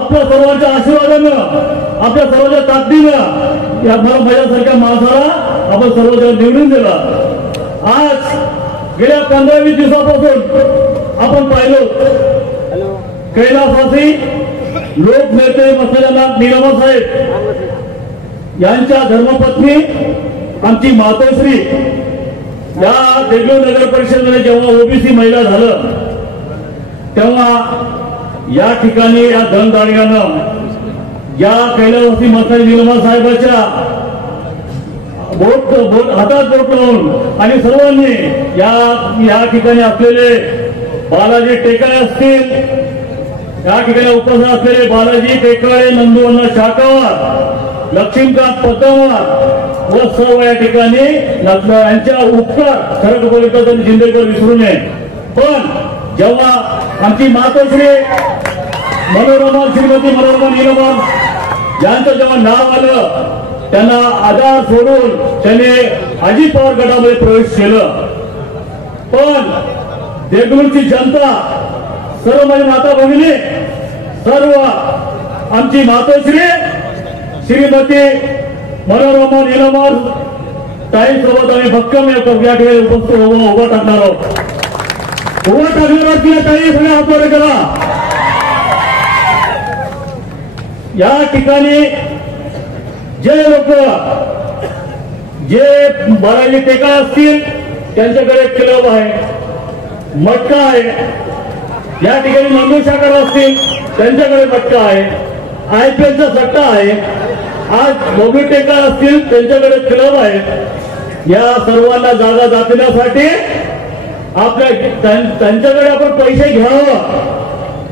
आपल्या सर्वांच्या आशीर्वादानं आपल्या सर्वांच्या ताकदीनं या माझ्यासारख्या माणसाला आपण सर्वजण निवडून दिला। आज गेल्या 15-20 दिवसापासून आपण पाहिलो कैलासवासी लोकनेते मसाला नीलमा साहेब यांच्या धर्मपत्नी आमची मातोश्री या देगलूर नगर परिषदेमध्ये जेव्हा ओबीसी महिला झालं तेव्हा या ठिकाणी या धनदांडग्यानं या कैलासवासी मसाला नीलमा साहेबांच्या हातात बोट लावून आणि सर्वांनी या ठिकाणी असलेले बालाजी टेकाळे असतील, या ठिकाणी उपस्थित असलेले बालाजी टेकाळे, नंदुअण्णा शाकावार, लक्ष्मीकांत पद्मावार व सर्व या ठिकाणी यांच्या उपकार खरं बोलतात आणि जिंदगीवर विसरू नये। पण जेव्हा आमची मातोश्री मनोरमा श्रीमती मनोरमा नीलमा यांचं जेव्हा नाव आलं त्यांना आधार सोडून त्याने अजित पवार गटामध्ये प्रवेश केलं। पण देगलूरची जनता सर्व माझी माता भगिनी सर्व आमची मातोश्री श्रीमती मनोरमा नीलमा ताईसोबत आम्ही भक्कम या ठिकाणी उपस्थित उभा टाकणार आहोत। उभा टाकणार आहोत की ताई सगळ्या हातवर करा। या ठिकाणी जे लोक जे बालाजी टेकाळे असतील त्यांच्याकडे क्लब आहे, मटका आहे, या ठिकाणी नंदू शाकर असतील त्यांच्याकडे मटका आहे, IPLचा सट्टा आहे, आज मोबी टेकाळे असतील त्यांच्याकडे क्लब आहे। या सर्वांना जागा दाखवण्यासाठी त्यांच्याकडे आपण पैसे घ्यावं,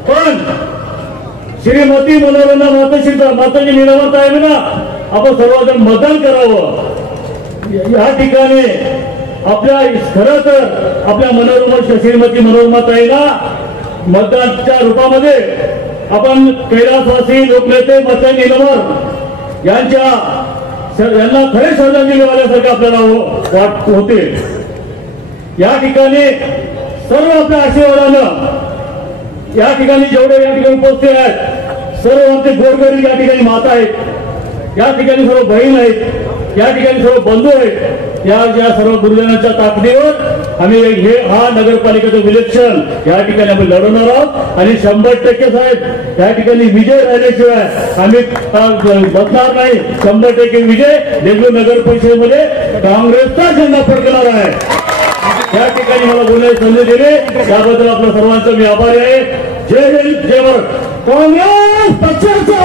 पण श्रीमती मनोरमा मातोश्री नीलमा साहेबांना आपण सर्वजण मतदान करावं। या ठिकाणी आपल्या खरं तर आपल्या श्रीमती मनोरमा ताईला मतदानाच्या रूपामध्ये आपण कैलासवासी लोकनेते मसाला नीलमा यांना खरे श्रद्धांजली वाल्यासारखं आपल्याला वाट होते। या ठिकाणी सर्व आपल्या आशीर्वादानं या ठिकाणी जेवढे या ठिकाणी उपस्थित आहेत सर्व आमचे गोरगरीब या ठिकाणी माता आहेत, या ठिकाणी सर्व बहीण आहेत, या ठिकाणी सर्व बंधू आहेत। या सर्व गुरुजनांच्या ताकदीवर आम्ही हा नगरपालिकेचं इलेक्शन या ठिकाणी आम्ही लढवणार आहोत आणि 100% साहेब या ठिकाणी विजय राहिल्याशिवाय आम्ही बसणार नाही। 100% विजय देगलूर नगर परिषदेमध्ये काँग्रेसचा झेंडा फडकणार आहे। या ठिकाणी मला बोलण्याची संधी दिली त्याबद्दल आपल्या सर्वांचा मी आभारी आहे। जय हिंद, जय भारत, काँग्रेस पक्षाचा